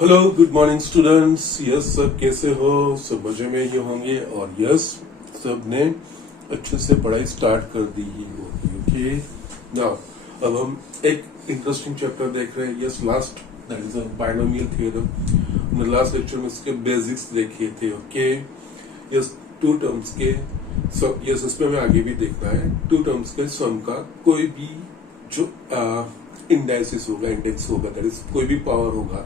Hello good morning students. Yes सब कैसे हो? सब मजे में ही होंगे और यस सब ने अच्छे से पढ़ाई स्टार्ट कर दी ही होगी। ओके नाउ अब हम एक इंटरेस्टिंग चैप्टर देख रहे हैं। Yes last that is a binomial theorem. हमने लास्ट लेक्चर में इसके बेसिक्स देखे थे। ओके यस टू टर्म्स के यस इसमें हमें आगे भी देखना है। टू टर्म्स के सम का कोई भी जो इंडाइसिस होगा, इंडेक्स होगा, दैट इज कोई भी पावर होगा,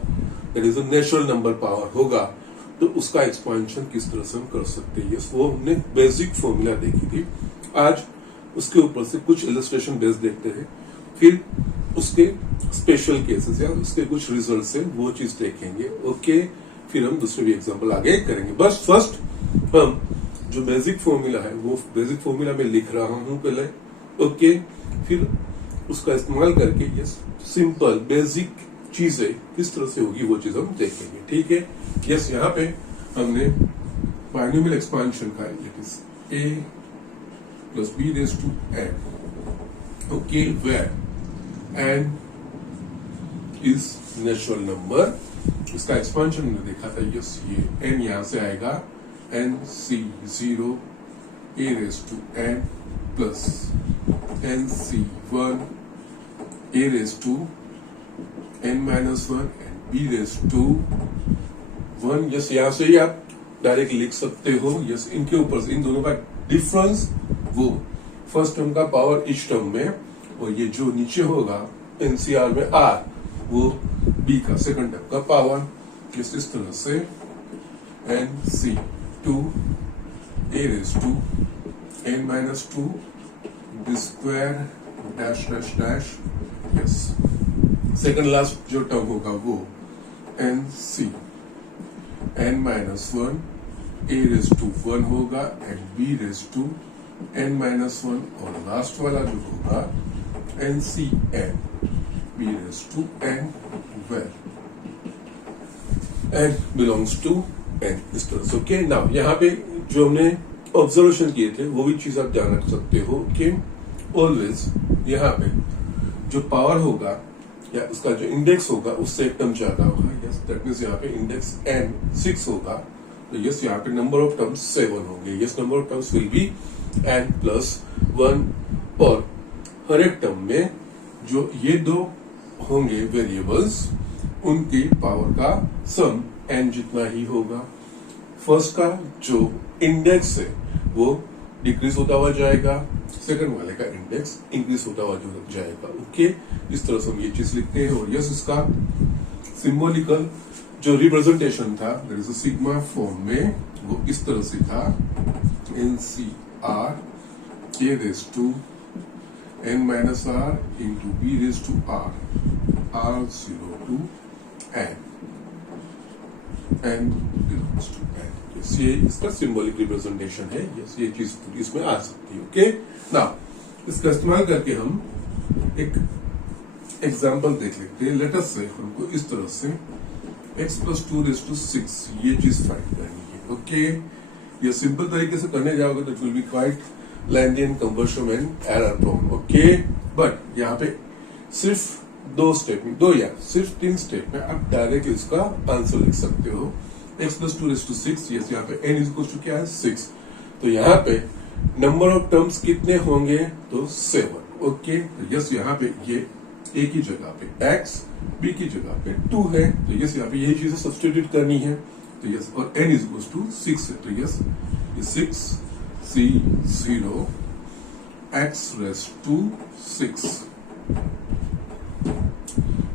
that is a natural number power होगा, तो उसका एक्सपांशन किस तरह से हम कर सकते हैं। वो हमने बेसिक फॉर्मूला देखी थी। आज उसके ऊपर से कुछ इलस्ट्रेशन बेस देखते हैं, फिर उसके स्पेशल केसेस या उसके कुछ रिजल्ट से वो चीज देखेंगे। ओके फिर हम दूसरे भी एग्जांपल आगे करेंगे। बस फर्स्ट हम जो बेसिक फॉर्मूला है वो बेसिक फॉर्मूला में लिख रहा हूं पहले। ओके फिर उसका इस्तेमाल करके ये सिंपल बेसिक चीजें किस तरह से होगी वो चीज हम देखेंगे। ठीक है यस यहाँ पे हमने बायनोमियल एक्सपांशन का it is a plus b raise to n। Okay where n is natural number. इसका एक्सपांशन हमने देखा था। यस ये n यहां से आएगा n c 0 a raise to n plus n c 1 a raise to n minus 1 and b raise to 1। Yes यहां से ही आप डायरेक्ट लिख सकते हो। यस इनके ऊपर से इन दोनों का डिफरेंस वो फर्स्ट टर्म का पावर इच टर्म में, और ये जो नीचे होगा एनसीआर में r वो b का सेकंड टर्म का पावर। इस तरह से n c 2 a raise to n minus 2 b square dash dash dash. Yes second last जो टर्म होगा वो N C n minus 1 a raise to 1 होगा and b raise to n minus 1, और last वाला जो होगा N C n b raise to n where n belongs to n। इस तरह से ओके नाउ यहाँ पे जो हमने ऑब्जर्वेशन किए थे वो भी चीज आप ध्यान रख सकते हो कि ऑलवेज यहाँ पे जो पावर होगा या उसका जो इंडेक्स होगा उससे एक टर्म ज्यादा होगा। यस दैट मींस यहाँ पे इंडेक्स n 6 होगा, तो यस यहाँ पे नंबर ऑफ टर्म्स 7 होंगे। Yes number of terms will B n plus 1, और हर एक टर्म में जो ये दो होंगे वेरिएबल्स उनकी पावर का सम n जितना ही होगा। फर्स्ट का जो इंडेक्स है वो डिक्रीज होता हुआ जाएगा, सेकंड वाले का इंडेक्स इंक्रीज होता हुआ जाएगा। ओके इस तरह से हम ये चीज लिखते हैं। और यस इसका सिंबॉलिकल जो रिप्रेजेंटेशन था दैट इज सिग्मा फॉर्म में वो इस तरह से था N C R A raise to n minus R into B raise to R 0 to n belongs to n। ये इसका सिंबॉलिक रिप्रेजेंटेशन है। यस ये चीज पूरी इसमें आ सकती है। ओके नाउ इसका इस्तेमाल करके हम एक एग्जांपल देख लेते हैं। लेट अस से हमको इस तरह से x प्लस 2 रेज टू 6 ये चीज फाइंड करनी है। ओके ये सिंपल तरीके से करने जाओगे तो it will be quite lengthy and conversion and error prone. Okay but यहाँ पे सिर्फ सिर्फ 3 स्टेप में आप डायरेक्ट इसका आंसर लिख सकते हो। x plus 2 raise to 6, yes यहाँ पे n इज इक्वल टू क्या है 6, तो यहाँ पे नंबर ऑफ टर्म्स कितने होंगे तो 7। ओके तो यस यहाँ पे ये a की जगह पे x, b की जगह पे 2 है, तो यस यहाँ पे यही चीजें सब्स्टिट्यूट करनी है। तो यस और n इज इक्वल टू 6 है, तो yes 6 c 0 x raise to 6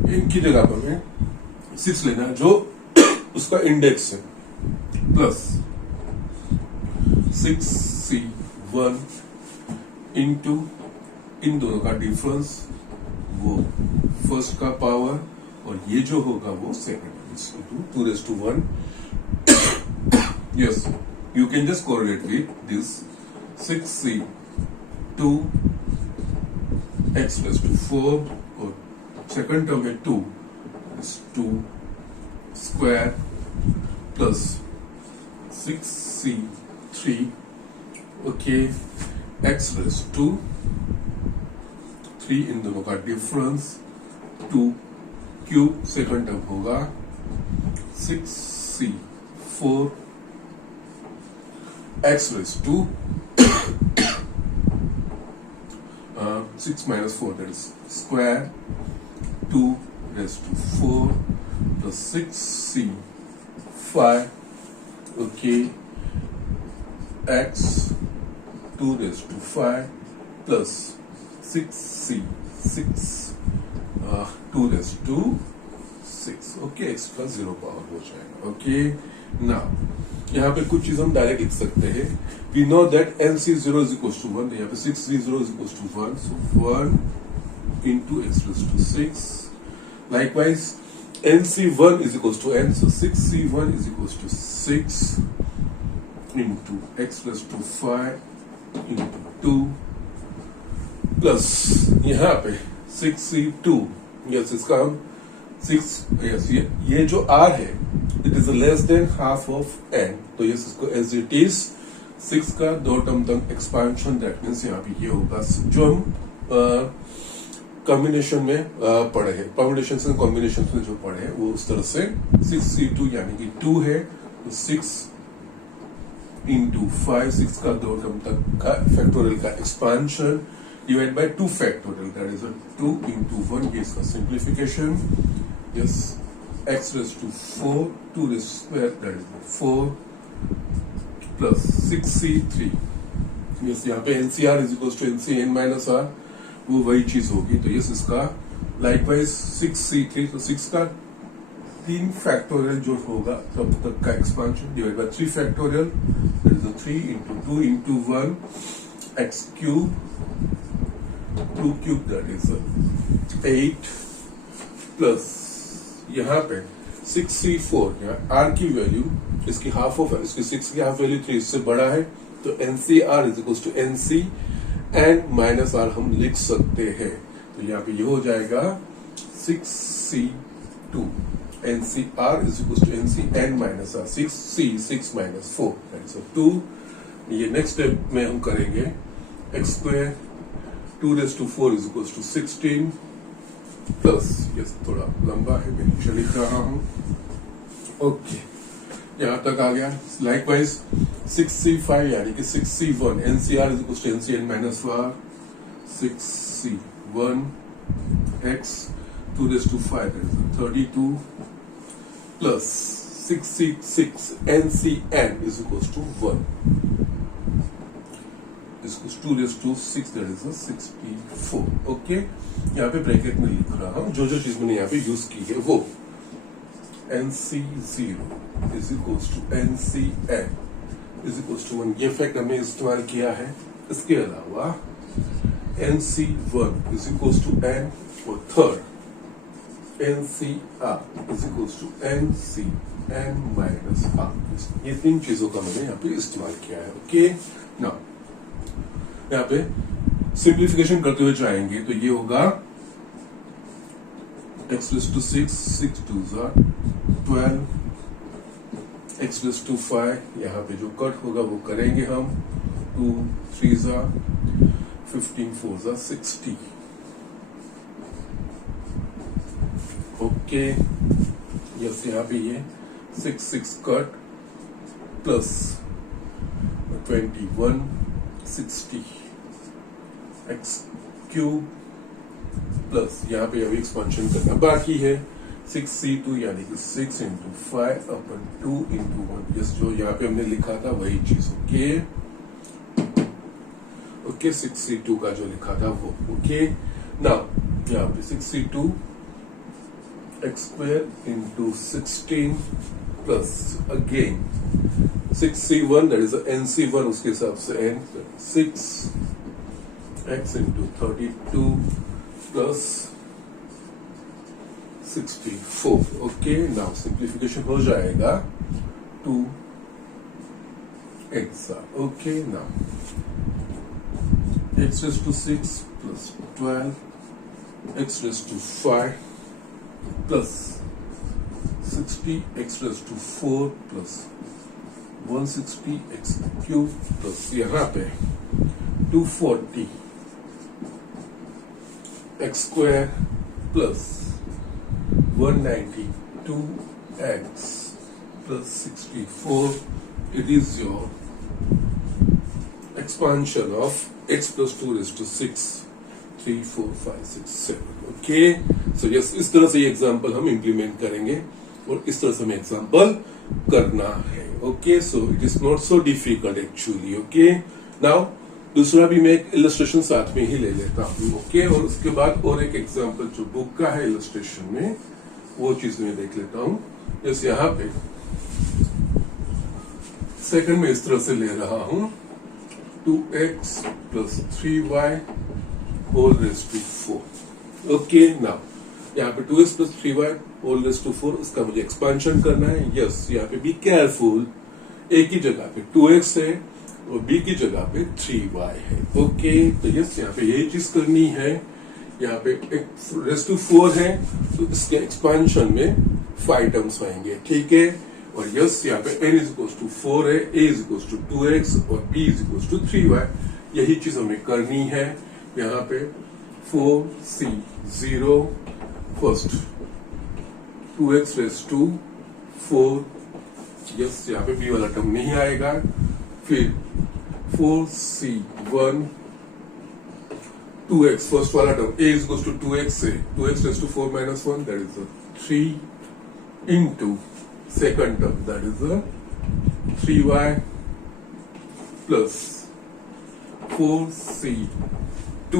इनकी जगह पर हमें 6 लेना जो उसका इंडेक्स है, प्लस 6c1 इंटू इन दोनों का डिफरेंस वो फर्स्ट का पावर, और ये जो होगा वो second 2 raise to 1। Yes you can just correlate with this 6c2 x raise to 4, और सेकंड टर्म है 2 2 square plus 6c3 okay x raise to 3 इन दोनों का डिफरेंस 2 क्यूब सेकंड टर्म होगा 6c4 x raised to 6 minus 4, that is square 2 raised to 4 plus 6c5, okay, x 2 raised to 5 plus 6c6 2 raised to 6, okay, x का 0 power हो जाएगा, okay. Now यहाँ पे कुछ चीज हम डायरेक्ट लिख सकते हैं। We know that nc0 is equals to 1, यहाँ पे 6c0 is equals to 1, so 1 into x raised to 6. Likewise nc1 is equals to n, so 6c1 is equals to 6 into x raised to 5 into 2 plus यहाँ पे 6c2, yes इसका हम 6, yes ये जो r है it is less than half of n, तो yes इसको as it is 6 का 2 टर्म तक एक्सपांशन, दैट मीन्स यहाँ पे ये होगा जो हम कॉम्बिनेशन में पढ़े हैं, परम्यूटेशन से कॉम्बिनेशन में जो पढ़े हैं वो उस तरह से 6c2 यानी कि 2 है, तो 6 into 5, 6 का 2 टर्म तक का फैक्टोरियल का expansion divide by 2 factorial, that is 2 into 1, ये इसका simplification, yes x raised to 4 2 raised square, that is 4 plus 6c3, yes यहाँ पे NCR is equals to NCn minus r, वो वही चीज होगी, तो यस इसका लाइकवाइज 6c3, तो 6 का 3 फैक्टोरियल जो होगा तब तक का expansion divide by 3 factorial, that is 3 into 2 into 1 x cube 2 cube, that is 8 plus यहाँ पे 6c4, यहाँ r की वैल्यू इसकी हाफ ऑफ है, इसकी 6 की हाफ वैल्यू 3 इससे बड़ा है, तो NCR is equals to NC and minus r हम लिख सकते हैं, तो यहाँ पे ये हो जाएगा 6c2 NCR is equals to NC and minus r, 6c 6 minus 4, that is 2। ये नेक्स्ट स्टेप में हम करेंगे x square 2 raised to 4 is equals to 16 plus, yes थोड़ा लंबा है मैं नीचे लिख रहा हूं, ओके यहां तक आ गया। लाइकवाइज 6c5 यानी कि 6c1 NCR is equals to NCn minus r, 6c1 x 2 raised to 5, that is 32 plus 6c6 NCn is equals to 1, इसको 2 raised to 6, that is 64, okay. यहाँ पे ब्रैकेट में लिख रहा हूं जो जो चीज मैंने यहाँ पे यूज की है वो NC0 is equals to NCn is equals to 1, ये फैक्ट हमने इस्तेमाल किया है। इसके अलावा NC1 is equals to n, और third NCR is equals to NCn minus r, ये 3 चीजों का मैंने यहाँ पे इस्तेमाल किया है, ओके। नाउ यहाँ पे सिंप्लीफिकेशन करते हुए जाएंगे तो ये होगा x raised to 6 6 2s are 12 x raised to 5, यहाँ पे जो कट होगा वो करेंगे हम 2 3s are 15 4s are 60, okay. Yes यहाँ पे ये 6 6 cut plus 21 60 x cube plus यहाँ पे अभी एक्सपेंशन करना बाकी है 6c2 यानी कि 6 into 5 upon 2 into 1, यस जो यहाँ पे हमने लिखा था वही चीज, ओके ओके 6c2 का जो लिखा था वो, ओके। नाउ यहाँ पे 6c2 x square into 16 plus again 6c1, that is NC1, उसके हिसाब से n 6x into 32 plus 64, okay. Now simplification हो जाएगा 2x, okay. Now x raised to 6 plus 12 x raised to 5 plus 60 x raised to 4 plus 160 x cube plus यहाँ पे 240 x square plus 192 x plus 64. It is your expansion of x plus 2 raised to 6, 3, 4, 5, 6, 7. Okay, so yes, इस तरह से ये example हम implement करेंगे और इस तरह से हमें एग्जाम्पल करना है. Okay, so it is not so difficult actually. Okay, now दूसरा भी मैं एक इलस्ट्रेशन साथ में ही ले लेता हूँ. ओके, और उसके बाद और एक एग्जाम्पल जो बुक का है इलस्ट्रेशन में, वो चीज मैं देख लेता हूँ. जैसे यहाँ पे सेकंड में इस तरह से ले रहा हूं 2x plus 3y whole raised to 4. Okay, now यहाँ पे 2x plus 3y whole raised to 4, उसका मुझे एक्सपेंशन करना है. यस, यहाँ पे बी केयरफुल, a की जगह पे 2x है और b की जगह पे 3y है. ओके, तो यस, यहाँ पे यही चीज करनी है. यहाँ पे रेस्ट टू 4 है तो इसके एक्सपेंशन में 5 टर्म्स आएंगे. ठीक है, और यस, यहाँ पे n इज इक्वल्स टू 4 है, a is equals to 2x और b is equals to 3y. यही चीज हमें करनी है. यहाँ पे 4c0 first 2x raised to 4. Yes, यहाँ पे b वाला टर्म नहीं आएगा. फिर 4c1 2x फर्स्ट वाला term a is equals to 2x से 2x raised to 4 minus 1, that is 3 into second term, that is the 3y plus 4c2.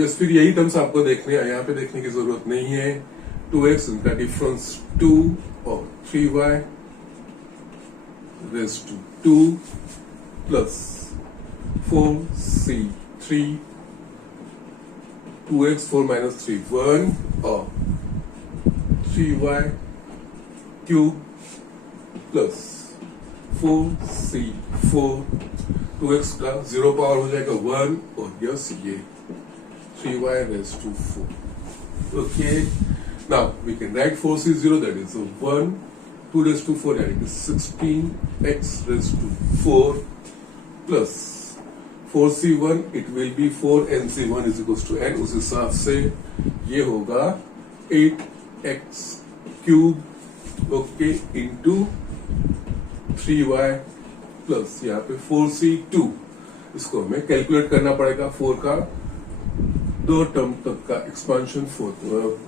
Yes, फिर यही टर्म्स आपको देखने हैं, यहाँ पे देखने की जरूरत नहीं है. 2x इनका डिफरेंस 2 और 3y raise to 2 plus 4c3 2x 4 minus 3 1 और 3y cube plus 4c4 2x का 0 पावर हो जाएगा 1 और यस ये 3y raise to 4. Okay, now we can write 4c0 that is 1 2 raise to 4 यानी कि 16x raise to 4 plus 4c1 it will be 4nc1 is equal to n. उस हिसाब से ये होगा 8x cube okay into 3y plus यहाँ पे 4c2. इसको हमें कैलकुलेट करना पड़ेगा. 4 का 2 टर्म तक का एक्सपांशन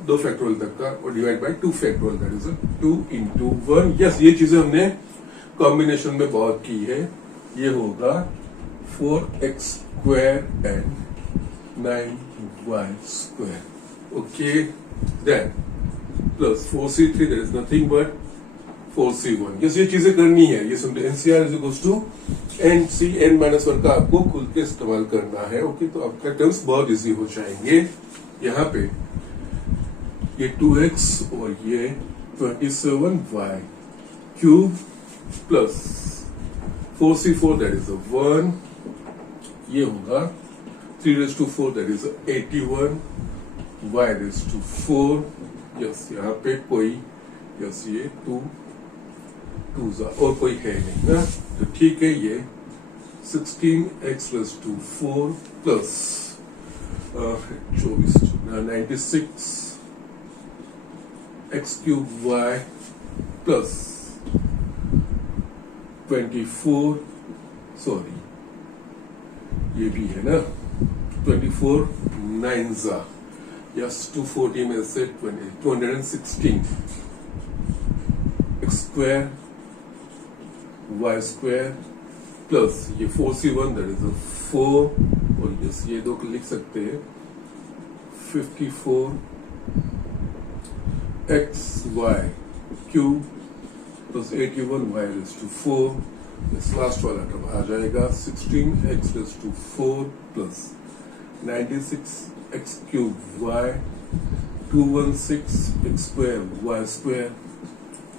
2 फैक्टोरियल तक का और divide by 2 factorial, that is 2 into 1. Yes, ये चीजें हमने कॉम्बिनेशन में बहुत की है. ये होगा 4x square and 9y square. Okay, then plus 4c3 that is nothing but 4c1. Yes, ये चीजें करनी है. ये समझे NCR is equals to n minus 1 का आपको खुल के इस्तेमाल करना है. ओके, तो आपका टर्म्स बहुत इजी हो जाएंगे. यहाँ पे ये 2x और ये 27y cube plus 4c4 that is 1. ये होगा 3 raise to 4 that is 81 y raise to 4. Yes, यहाँ पे कोई यस ये 2 और कोई है नहीं ना, तो ठीक है. ये 16x raise to 4 plus 24 96 x cube y plus 24 sorry ये भी है ना 24 9 यस 240 में से 216 x square y square plus ये 4c1 दैट इज 4 और यस ये दो लिख सकते हैं 54 xy cube plus 81 y raise to 4. इस लास्ट वाला टर्म आ जाएगा 16x raise to 4 plus 96 x cube y 216 x square y square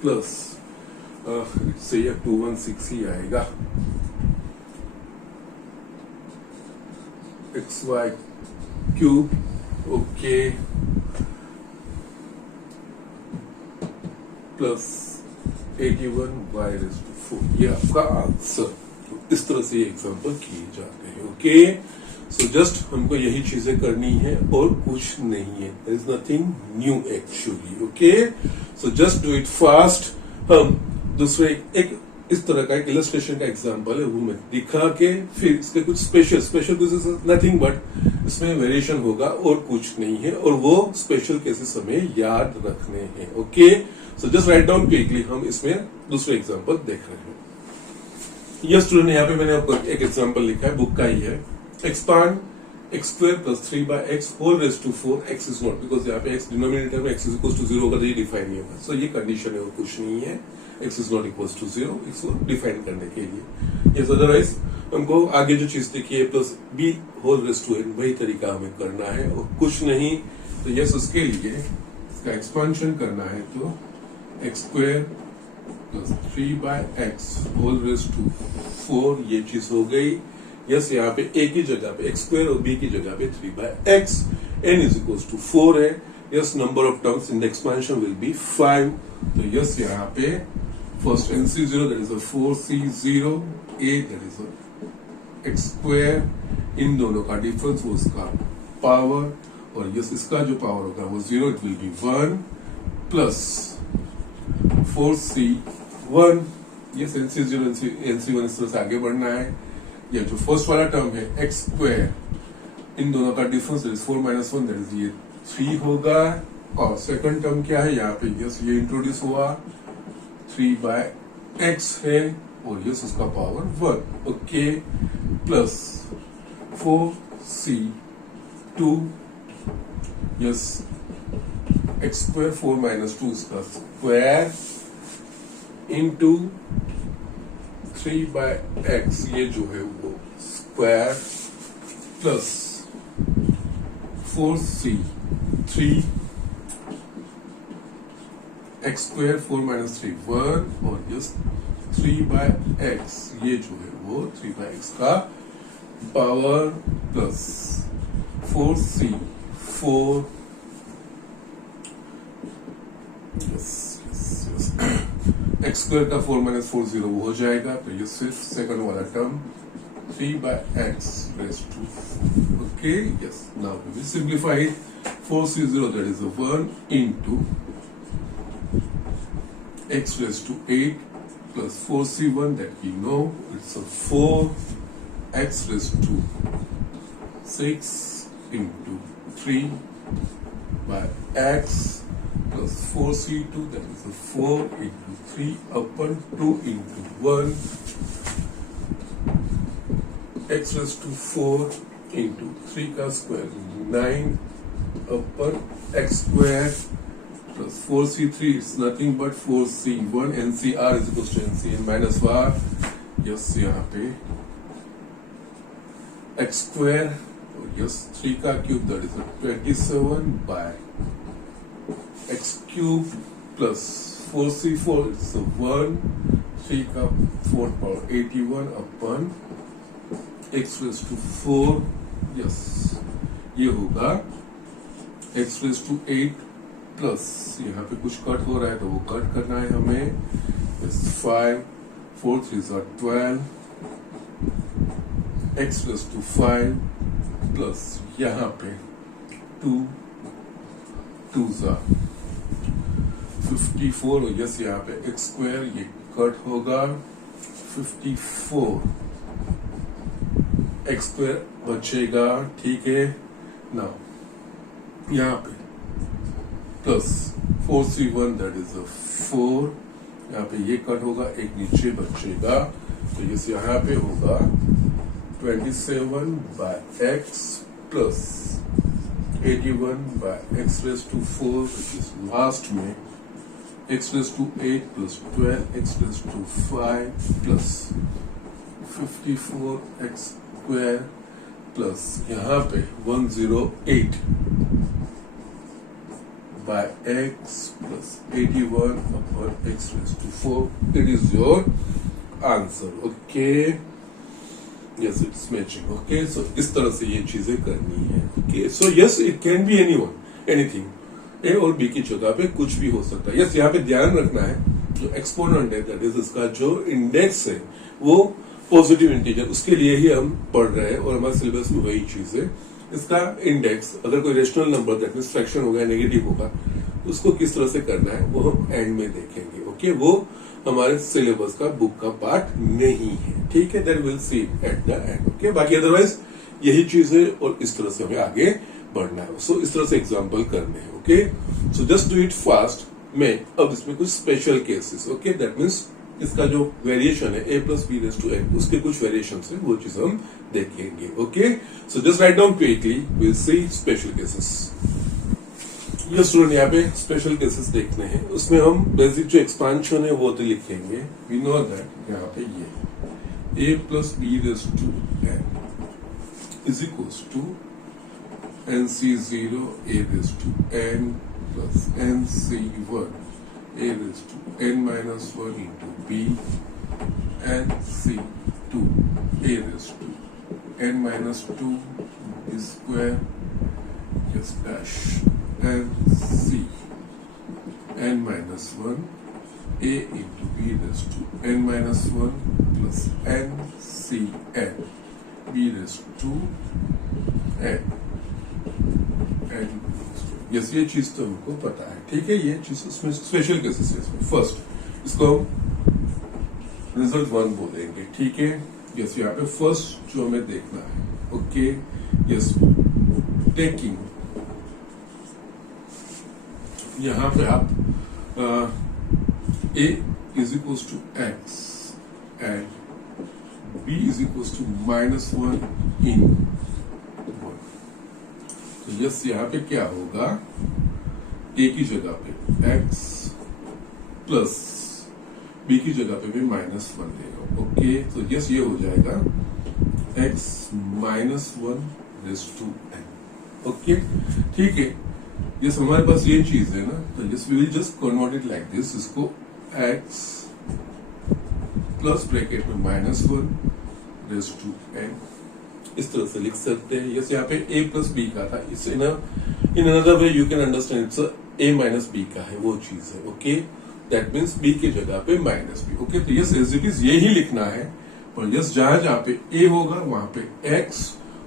plus से यह 216 ही आएगा xy cube. Okay, plus 81 y raise to 4. ये आपका आंसर. इस तरह से एग्जाम्पल किए जाते हैं. ओके, सो जस्ट हमको यही चीजें करनी है और कुछ नहीं है, there is nothing new actually. Okay, so just do it fast. हम दूसरे एक इस तरह का एक इलस्ट्रेशन का एग्जांपल है वो मैं दिखा के फिर इसके कुछ स्पेशल नथिंग बट इसमें वेरिएशन होगा और कुछ नहीं है, और वो स्पेशल केसेस हमें याद रखने हैं। Okay, so just write down quickly. हम इसमें दूसरे एग्जांपल देख रहे हैं। यस स्टूडेंट, यहाँ पे मैंने आपको एक एग्जांपल लिखा है, बुक का ही है। Expand x square plus 3/x whole raised to 4 x is not, because यहाँ पे x डिनोमिनेटर में x is equals to 0 होगा तो ये डिफाइन नहीं होगा। सो ये कंडीशन है और कुछ नहीं है, x is not equals to 0 इसको डिफाइन करने के लिए। यस, अदरवाइज हमको आगे जो चीज देखी है plus b whole raised to n, वही तरीका हमें करना है और कुछ नहीं। तो यस, उसके लिए इसका एक्सपांशन करना है तो x square plus 3/x whole raised to 4 ये चीज हो गई। यस, यहाँ पे a की जगह पे x स्क्वायर और b की जगह पे 3/x, n is equals to 4 है। Yes, number of terms in the expansion will be 5। तो यस, यहाँ पे first nc0 that is a 4c0 a that is a x square, इन दोनों का डिफरेंस वो उसका पावर, और यस इसका जो पावर होगा वो 0, it will B 1 plus 4c1। Yes, nc0 nc1 इस तरह से आगे बढ़ना है। ये जो फर्स्ट वाला टर्म है x स्क्वायर, इन दोनों का डिफरेंस इज 4 - 1 दैट इज ये 3 होगा, और सेकंड टर्म क्या है यहाँ पे, यस ये इंट्रोड्यूस हुआ 3/x है, और यस उसका power 1। Okay, plus 4c2, yes x square 4 - 2 इसका स्क्वायर इंटू 3/x ये जो है वो square plus 4c3 x square 4 - 3 1, और यस 3/x ये जो है वो 3/x का power plus 4c4 x square का 4 - 4 0 हो जाएगा। तो ये सिर्फ सेकंड वाला term 3/x raised to 4। Okay, yes, now we will simplify it. 4c0 that is 1 into x raised to 8 plus 4c1 that we know it's a 4x raised to 6 into 3/x plus 4c2 that is a 4 into 3 upon 2 into 1 x raised to 4 into 3 का square 9 upon x square plus 4c3 is nothing but 4c1 ncr is equals to ncn minus r। Yes, यहाँ पे x square और yes 3 का cube that is 27 by x cube plus 4c4 it's a 1, 3 का 4 power 81 upon x raised to 4। Yes, ये होगा x raised to 8 plus यहाँ पे कुछ कट हो रहा है तो वो कट करना है हमें। 5 4 3 are 12 x raised to 5 plus यहाँ पे 2 2s are 54, और यस यहाँ पे x स्क्वायर ये कट होगा 54 x स्क्वायर बचेगा। ठीक है, ना यहाँ पे प्लस 4c1 दैट इज अ 4, यहाँ पे ये कट होगा, एक नीचे बचेगा, तो यस यहाँ पे होगा 27/x plus 81/x raised to 4 which is last में x raised to 8 plus 12 x raised to 5 plus 54x square plus यहाँ पे 108 by x plus 81 upon x raised to 4. It is your answer. Okay. Yes, it's matching. Okay. So इस तरह से ये चीजें करनी है. Okay. So yes, it can be anyone, anything. A और B की जगह पे कुछ भी हो सकता है। यस, यहाँ पे ध्यान रखना है जो एक्सपोनेंट है दैट इज इसका जो इंडेक्स है वो पॉजिटिव इंटीजर, उसके लिए ही हम पढ़ रहे हैं और हमारे सिलेबस में वही चीज है। इसका इंडेक्स अगर कोई rational number that means fraction होगा, नेगेटिव होगा, तो उसको किस तरह से करना है वो हम एंड में देखेंगे। ओके, वो हमारे सिलेबस का बुक का पार्ट नहीं है, ठीक है, that will see at the end. Okay, बाकी अदरवाइज यही चीज है और इस तरह से हमें आगे बढ़ना है। सो इस तरह से एग्जाम्पल करने हैं। Okay, so just do it fast. में अब इसमें कुछ special cases, okay, that means इसका जो वेरिएशन है a plus B raise to n, उसके कुछ वेरिएशन है, वो चीज हम देखेंगे। Okay, so just write down quickly, will see special cases. ये स्टूडेंट यहाँ पे स्पेशल केसेस देखने हैं, उसमें हम बेसिक जो एक्सपांशन है वो तो लिखेंगे। वी नो दैट यहाँ पे ये a plus B raise to n is equals to nc0 a raise to n plus nc1 a raised to n minus 1 into b nc2 a raised to n minus 2 b square just dash nc n minus 1 a into b raised to n minus 1 plus ncn b raised to n yes, ये चीज तो हमको पता है, ठीक है। ये चीज इसमें स्पेशल केसेस है। इसमें फर्स्ट इसको हम रिजल्ट 1 बोलेंगे, ठीक है। यस, यहाँ पे फर्स्ट जो हमें देखना है, ओके, यस, टेकिंग यहाँ पे आप a is equals to x and b is equals to -1 इन। तो यस, यहाँ पे क्या होगा, a की जगह पे x प्लस b की जगह पे भी -1 लेगा। ओके, तो यस ये हो जाएगा x -1 raise to n। Okay, ठीक है। यस, हमारे पास ये चीज है ना, तो yes we will just convert it like this. इसको x प्लस ब्रैकेट में -1 रेज टू n इस तरह से लिख सकते हैं। यस, यहाँ पे a प्लस बी का था, इस in another way you can understand it's a minus B का है, वो चीज है। ओके, दैट मीन्स b की जगह पे -b। ओके, तो यस एज इट इज यही लिखना है, पर यस जहां जहां पे a होगा वहां पे x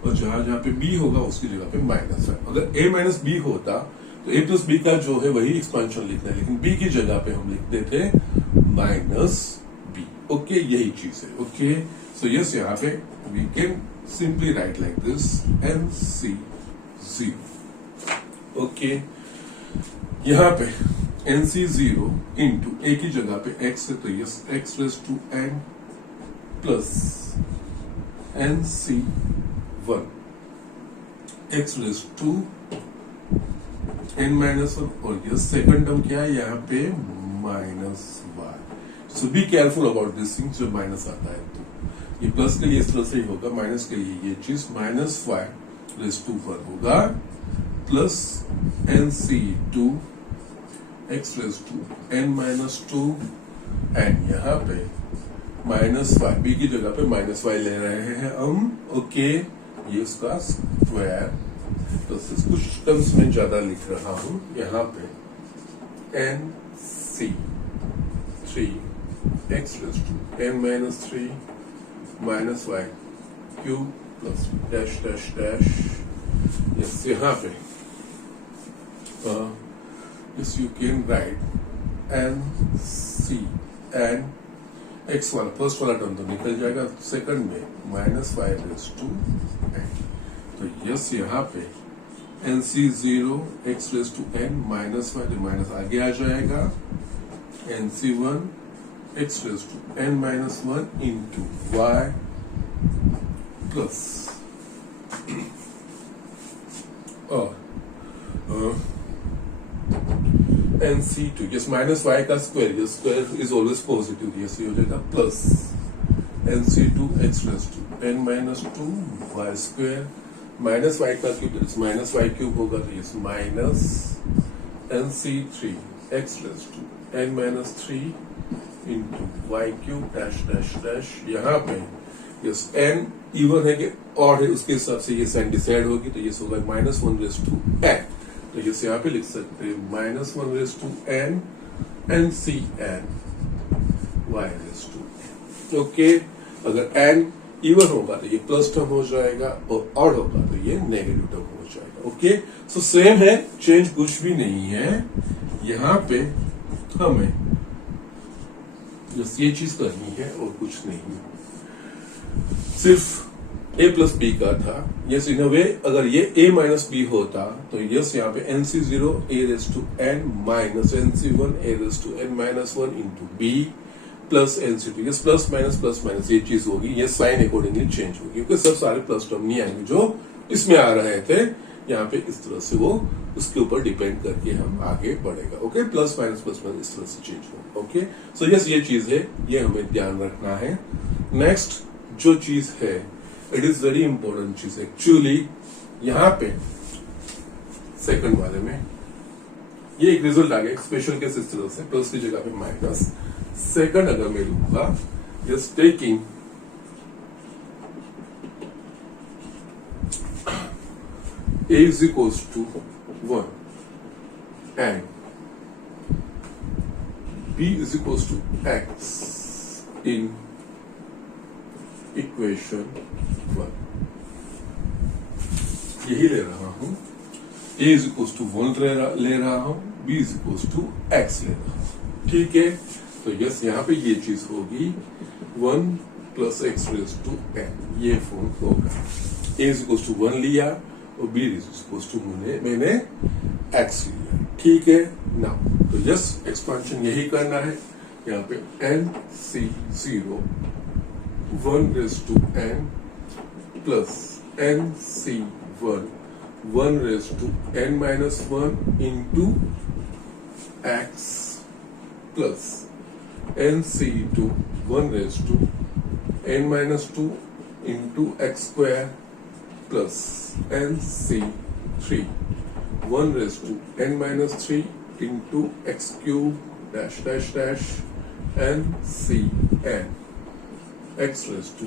और जहां जहां पे b होगा उसकी जगह पे -है। अगर a माइनस b होता तो a प्लस बी का जो है वही एक्सपांशन लिखना है, लेकिन b की जगह पे हम लिखते थे -b। ओके, यही चीज है। ओके, सो यस यहाँ पे we can simply write like this nc0। Okay, यहाँ पे nc0 इंटू a की जगह पे x है, तो yes x raise to n plus nc1 x raise to n minus 1 और यस सेकंड टर्म क्या है यहाँ पे -y। So be careful about this thing, जब माइनस आता है तो ये प्लस के लिए इस तरह से ही होगा, माइनस के लिए ये चीज -y रेज टू 1 होगा plus nc2 x raise to n minus 2 and यहाँ पे -y, b की जगह पे -y ले रहे हैं हम। ओके, ये उसका स्क्वायर, तो कुछ टर्म्स में ज्यादा लिख रहा हूं यहाँ पे nc3 x raise to n minus 3 -y cube plus dash dash dash. Yes, यहाँ पे yes you can write nc and x वाला फर्स्ट वाला टर्म तो निकल जाएगा, सेकंड में -y रेज टू n। तो यस यहाँ पे nc0 x raise to n -y, तो माइनस आगे आ जाएगा, nc1 x raise to n minus 1 into y plus और nc2 यस -y का स्क्वायर, ये square is always positive, yes ये हो जाएगा plus nc2 x raise to n minus 2 y square -y का क्यूब -y क्यूब होगा, तो yes minus nc3 x raise to n minus 3 into y cube dash dash dash. यहाँ पे yes n even है कि ऑड है, उसके हिसाब से ये साइन डिसाइड होगी, तो ये होगा -1 रेज टू n। तो यस यहाँ पे लिख सकते हैं -1 raise to n ncn y raise to n। Okay, अगर n इवन होगा तो ये प्लस टर्म हो जाएगा और ऑड होगा तो ये नेगेटिव टर्म हो जाएगा। ओके, सो सेम है, चेंज कुछ भी नहीं है। यहां पे हमें बस ये चीज करनी है और कुछ नहीं, सिर्फ a प्लस बी का था। यस, इन अ वे अगर ये a माइनस बी होता तो यस यहाँ पे nc0 a raise to n minus nc1 a raise to n minus 1 into b plus nc2। Yes, plus minus ये चीज होगी, ये साइन अकॉर्डिंगली चेंज होगी क्योंकि सब सारे प्लस टर्म नहीं आएंगे जो इसमें आ रहे थे। यहाँ पे इस तरह से वो उसके ऊपर डिपेंड करके हम आगे बढ़ेगा। ओके, प्लस माइनस इस तरह से चेंज होगा। ओके, सो यस ये चीज है, ये हमें ध्यान रखना है। नेक्स्ट जो चीज है, इट इज वेरी इंपॉर्टेंट चीज एक्चुअली। यहाँ पे सेकंड वाले में ये एक रिजल्ट आ गया स्पेशल केस इस तरह से, प्लस की जगह पे माइनस। सेकंड अगर मैं लूंगा just taking a is equals to 1 and b is equals to x in equation 1, यही ले रहा हूं। a is equals to 1 ले रहा हूं, b is equals to x ले रहा हूं। ठीक है, तो यस यहाँ पे ये चीज होगी 1 plus x raise to n, ये फॉर्म होगा। a is equals to 1 लिया और b is equals to मैंने x लिया। ठीक है ना, तो यस एक्सपांशन यही करना है। यहाँ पे nc0 1 raise to n plus nc1 1 raise to n minus 1 into x plus nc2 1 raise to n minus 2 into x square plus nc3 1 raise to n minus 3 into x cube dash dash dash ncn x raise to n।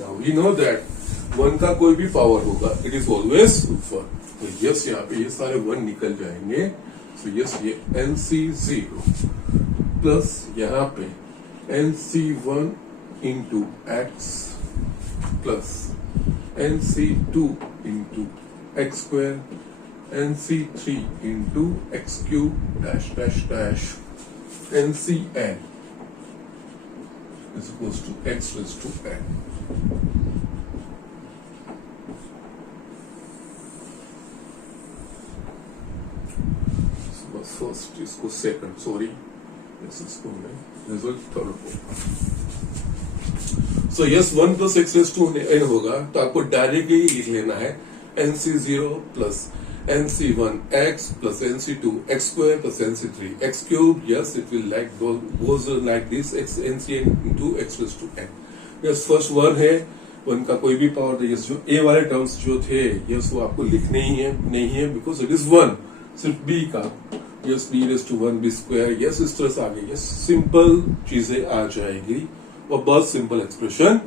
Now we know that 1 का कोई भी power होगा it is always 1। तो yes यहाँ पे ये सारे 1 निकल जाएंगे। सो यस ये nc0 प्लस यहाँ पे nc1 into x plus nc2 into x square nc3 into x cube dash dash dash ncn is equals to x raised to n। First इसको सेकंड, सॉरी इसको मैं रिजल्ट थर्ड होगा। So yes 1 plus x raise to n होगा, तो आपको directly लिख लेना है nc0 plus nc1 x plus nc2 x square plus nc3 x cube. Yes it will like goes like this x ncn into x raise to n। Yes first 1 है, 1 का कोई भी पावर। यस जो a वाले terms जो थे yes वो आपको लिखने ही है नहीं है बिकॉज इट इज 1। सिर्फ b का yes b raise to 1 b square. Yes इस तरह से आगे यस सिंपल चीजें आ जाएगी और बहुत सिंपल एक्सप्रेशन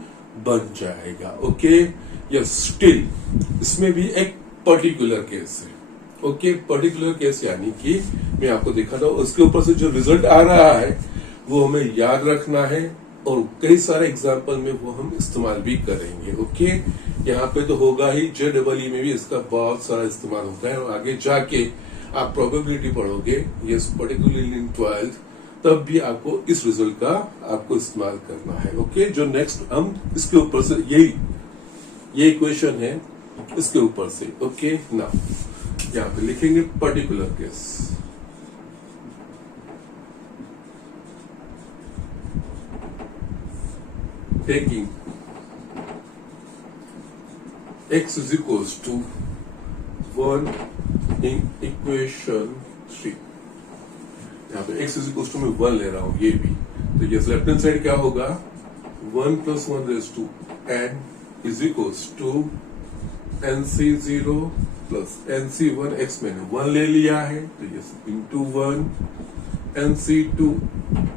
बन जाएगा। ओके, यस स्टिल इसमें भी एक पर्टिकुलर केस है। ओके, पर्टिकुलर केस यानी कि मैं आपको दिखाता हूं, उसके ऊपर से जो रिजल्ट आ रहा है वो हमें याद रखना है और कई सारे एग्जाम्पल में वो हम इस्तेमाल भी करेंगे। ओके, यहाँ पे तो होगा ही, JEE में भी इसका बहुत सारा इस्तेमाल होता है और आगे जाके आप प्रोबेबिलिटी पढ़ोगे यस पर्टिकुलरली इन 12th, तब भी आपको इस रिजल्ट का आपको इस्तेमाल करना है। ओके, जो नेक्स्ट हम इसके ऊपर से ये इक्वेशन है इसके ऊपर से। ओके, ना यहाँ पे लिखेंगे particular case. Taking x is equals to 1 in equation 3। यहाँ पे x is equals to मैं 1 ले रहा हूं, ये भी तो ये लेफ्ट हैंड साइड क्या होगा 1 plus 1 raise to n is equals to nc0 plus nc1 x मैंने 1 ले लिया है तो ये इंटू 1 nc2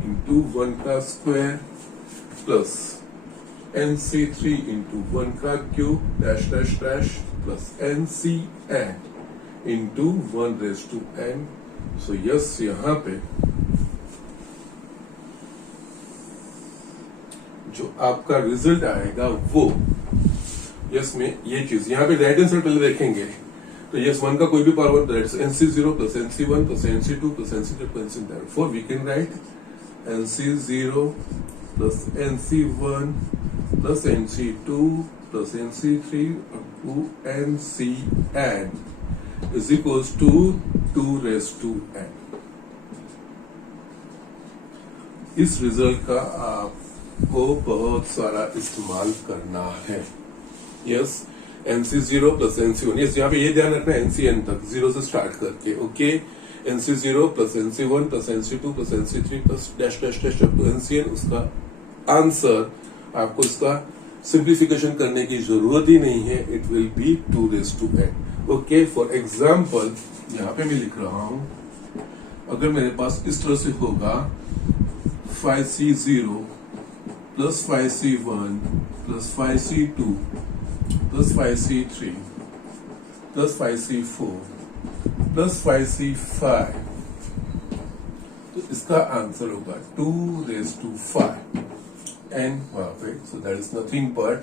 इंटू 1 का स्क्वायर प्लस nc3 इंटू 1 का cube dash dash dash plus ncn into 1 raise to n। So yes यहाँ पे जो आपका रिजल्ट आएगा वो यस में ये चीज यहाँ पे राइट आंसर पहले देखेंगे तो यस 1 का कोई भी power that's NC0 plus NC1 plus NC2 plus NC3 plus NC therefore we can write NC0 plus NC1 plus NC2 plus NC3 up to NCn is equals to 2 raised to n. इस result का आपको बहुत सारा इस्तेमाल करना है. Yes NC0 plus NC1 yes यहाँ पे ये ध्यान रखना है NCn तक 0 से स्टार्ट करके okay NC0 plus NC1 plus NC2 plus NC3 plus dash dash dash up to NCn उसका आंसर आपको इसका सिंप्लीफिकेशन करने की जरूरत ही नहीं है. It will be 2 raise to n. Okay for example यहाँ पे मैं लिख रहा हूं अगर मेरे पास इस तरह से होगा 5C0 plus 5C1 plus 5C2 plus 5C3 plus 5C4 plus 5C5 तो इसका आंसर होगा 2 रेज टू 5 एन वहां पे सो that is nothing but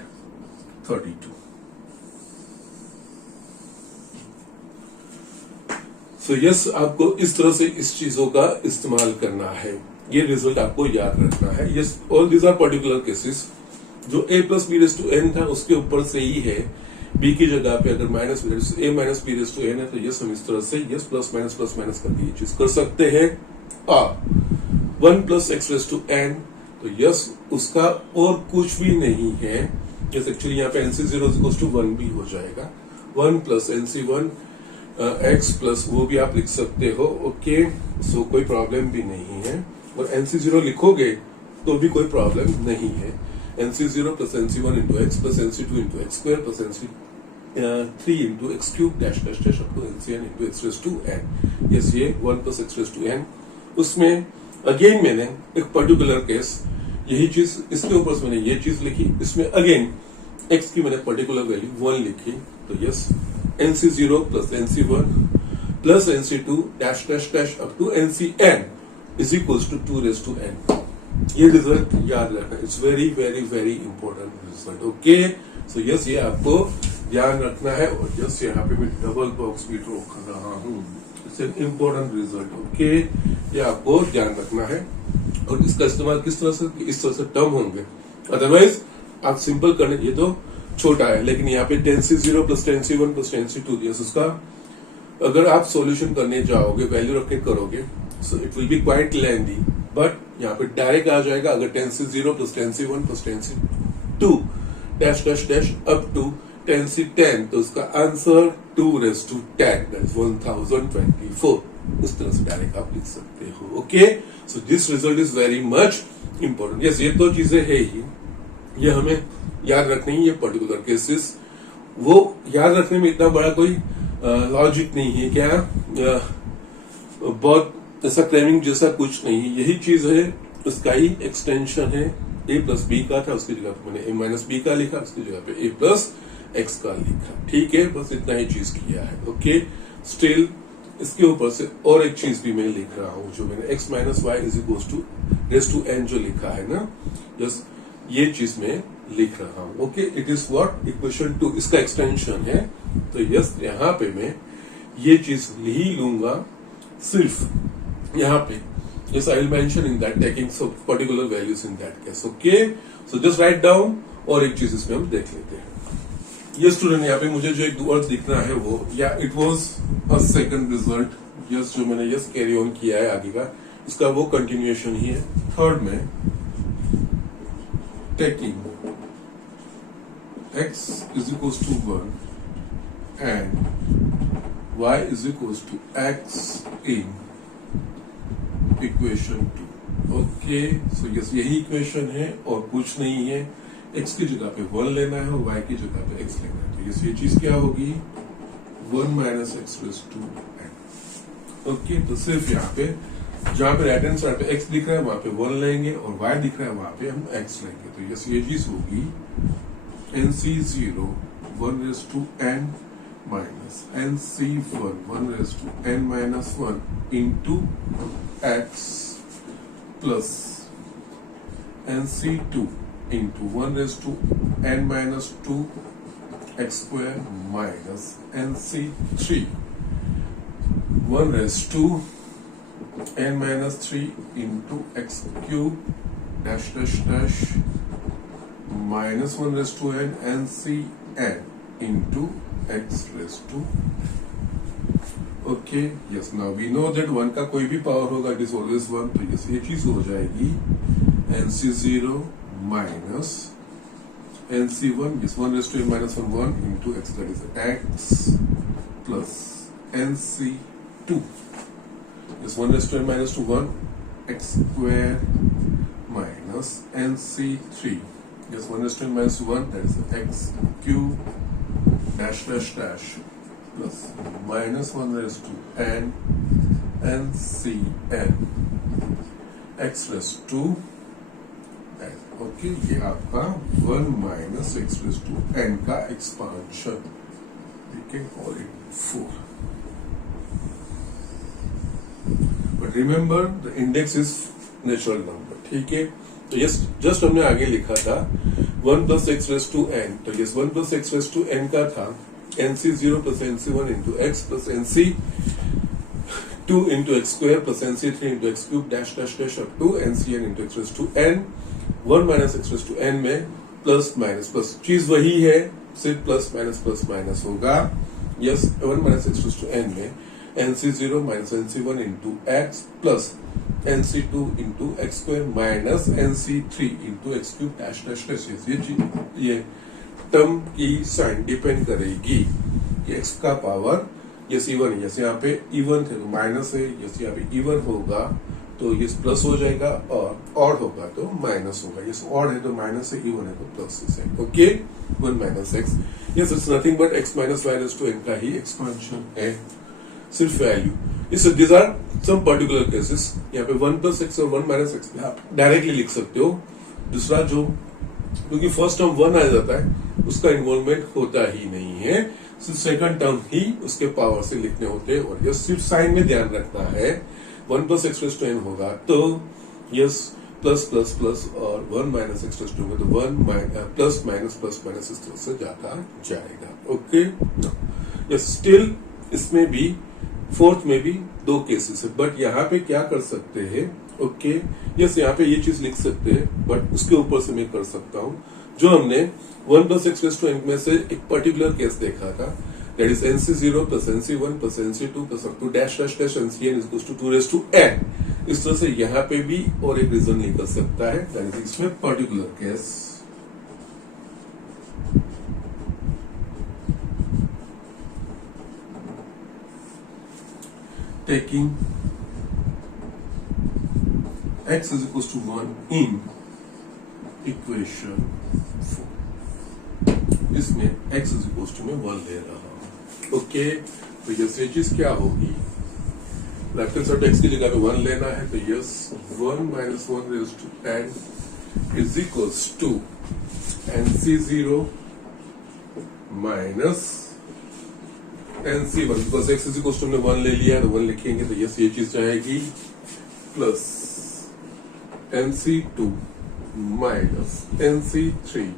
32. So yes आपको इस तरह से इस चीजों का इस्तेमाल करना है. ये रिजल्ट आपको याद रखना है. Yes all these are particular cases. जो a plus B raise to n था उसके ऊपर से ही है. b की जगह पे अगर minus a minus b raise to n है तो यस हम इस तरह से यस प्लस माइनस करके ये चीज कर सकते हैं. 1 plus x raise to n तो यस उसका और कुछ भी नहीं है. यस एक्चुअली यहाँ पे NC0 इक्वल्स टू 1 भी हो जाएगा. 1 प्लस NC1 एक्स प्लस वो भी आप लिख सकते हो. ओके सो कोई प्रॉब्लम भी नहीं है. और NC0 लिखोगे तो भी कोई प्रॉब्लम नहीं है. NC0 plus NC1 into x plus NC2 into x square plus NC3 into x cube dash dash dash up to NCn into x raise to n. Yes ये 1 plus x raise to n. उसमें again मैंने एक particular case यही चीज इसके ऊपर मैंने ये चीज लिखी. इसमें अगेन एक्स की मैंने पर्टिकुलर वैल्यू 1 लिखी तो yes NC0 plus NC1 plus NC2 dash dash dash up to NCn is equals to 2 raise to n. ये रिजल्ट याद रखना. It's very very very important result. Okay so yes ये आपको ध्यान रखना है. और यस यहाँ पे मैं डबल बॉक्स भी ड्रॉ कर रहा हूँ. It's an important result. Okay ये आपको ध्यान रखना है. और इसका इस्तेमाल किस तरह से इस तरह से टर्म होंगे. अदरवाइज आप सिंपल करने ये तो छोटा है लेकिन यहाँ पे 10C0 plus 10C1 plus 10C2 yes उसका अगर आप सॉल्यूशन करने जाओगे वैल्यू रख के करोगे so it will be quite lengthy. But यहाँ पे डायरेक्ट आ जाएगा अगर 10C0 plus 10C1 plus 10C2 dash dash dash up टू 10C10 तो उसका answer 2 raise to 10 that is 1024. इस तरह से डायरेक्ट आप लिख सकते हो. Okay so this result is very much important. Yes ये दो चीजें है ही ये हमें याद रखनी है. ये पर्टिकुलर केसेस वो याद रखने में इतना बड़ा कोई लॉजिक नहीं है. क्या बहुत ऐसा क्लेमिंग जैसा कुछ नहीं है. यही चीज है उसका ही एक्सटेंशन है. a प्लस बी का था उसकी जगह पे मैंने a माइनस बी का लिखा उसकी जगह पे a प्लस एक्स का लिखा. ठीक है बस इतना ही चीज किया है. ओके स्टिल इसके ऊपर से और एक चीज भी मैं लिख रहा हूं जो मैंने x minus y is equals to raise to n जो लिखा है ना यस ये चीज में लिख रहा हूं. Okay it is what equation 2 इसका एक्सटेंशन है. तो यस यहाँ पे मैं ये चीज ही लूंगा सिर्फ यहाँ पे. Yes I will mention in that taking some particular values in that case. Okay so just write down. और एक चीज इसमें हम देख लेते हैं. ये स्टूडेंट यहाँ पे मुझे जो एक वर्ड दिखना है वो या it was a second result. Yes जो मैंने यस कैरी ऑन किया है आगे का इसका वो कंटिन्यूएशन ही है. थर्ड में taking x is equals to 1 and y is equals to x in equation 2. Okay so yes यही इक्वेशन है और कुछ नहीं है. x की जगह पे 1 लेना है और y की जगह पे x लेना है. तो यस ये चीज क्या होगी 1 minus x raise to n. Okay तो सिर्फ यहाँ पे जहां पे राइट हैंड साइड पे x दिख रहा है वहां पे 1 लेंगे और y दिख रहा है वहां पे हम x लेंगे. तो यस ये चीज होगी NC0 1 raise to n minus NC1 1 raise to n minus 1 into x plus NC2 into 1 raised to n minus 2 x square minus nc3 1 raised to n minus 3 into x cube dash dash dash minus 1 raised to n ncn into x raised to okay yes now we know that 1 का कोई भी power होगा it is always 1 तो yes ये चीज हो जाएगी nc0 minus nc1 is 1 raised to n minus 1 into x that is x plus nc2 is 1 raised to n minus 1 x square minus nc3 is 1 raised to n minus 1 that is x cube dash dash dash plus minus 1 raised to n ncn x raised to n okay ये आपका 1 minus x raised to n का expansion we can call it 4 but remember the index is natural number ठीक है तो yes just हमने आगे लिखा था 1 plus x raised to n तो yes 1 plus x raised to n का था nc0 plus nc1 into x plus nc2 into x square plus nc3 into x cube dash dash dash up to ncn into x raised to n 1 minus x raised to n में plus minus plus चीज वही है सिर्फ plus minus होगा yes 1 minus x raised to n में nc0 minus nc1 into x plus nc2 into x square minus nc3 into x cube dash dash dash ये term की sign depend करेगी कि x का पावर यस इवन है यहाँ पे even थे तो माइनस है यस यहाँ पे इवन होगा तो ये प्लस हो जाएगा और ऑड होगा तो माइनस होगा यस ऑड है तो माइनस है इवन है तो प्लस है okay 1 minus x yes it's nothing but x minus y raise to n का ही एक्सपेंशन है सिर्फ वैल्यू इस this are some particular cases यहाँ पे 1 plus x और 1 minus x आप डायरेक्टली लिख सकते हो दूसरा जो क्योंकि फर्स्ट टर्म 1 आ जाता है उसका इन्वॉल्वमेंट होता ही नहीं है सिर्फ सेकंड टर्म ही उसके पावर से लिखने होते हैं और यह सिर्फ साइन में ध्यान रखना है 1 plus x raised to n होगा तो यस प्लस प्लस प्लस और 1 minus x raised to होगा तो 1 प्लस माइनस इस तरह से जाता जाएगा ओके यस स्टिल इसमें भी फोर्थ में भी दो केसेस है बट यहाँ पे क्या कर सकते हैं ओके यस यहाँ पे ये चीज लिख सकते हैं बट उसके ऊपर से मैं कर सकता हूँ जो हमने 1 plus x raised to n में से एक पर्टिकुलर केस देखा था that is nc0 plus nc1 plus nc2 plus up to dash dash dash ncn is equals to 2 raised to n इस तरह से यहाँ पे भी और एक रीजन निकल सकता है दैट इज इसमें particular case taking x is equals to 1 in equation 4 इसमें x is equals to मैं 1 ले रहा हूं ओके तो ये चीज क्या होगी लेफ्ट हैंड साइड x की जगह पे 1 लेना है तो yes 1 minus 1 raised to n is equals to nc0 minus nc1 because x is equals to हमने 1 ले लिया तो 1 लिखेंगे तो यस ये चीज जाएगी plus nc2 minus nc3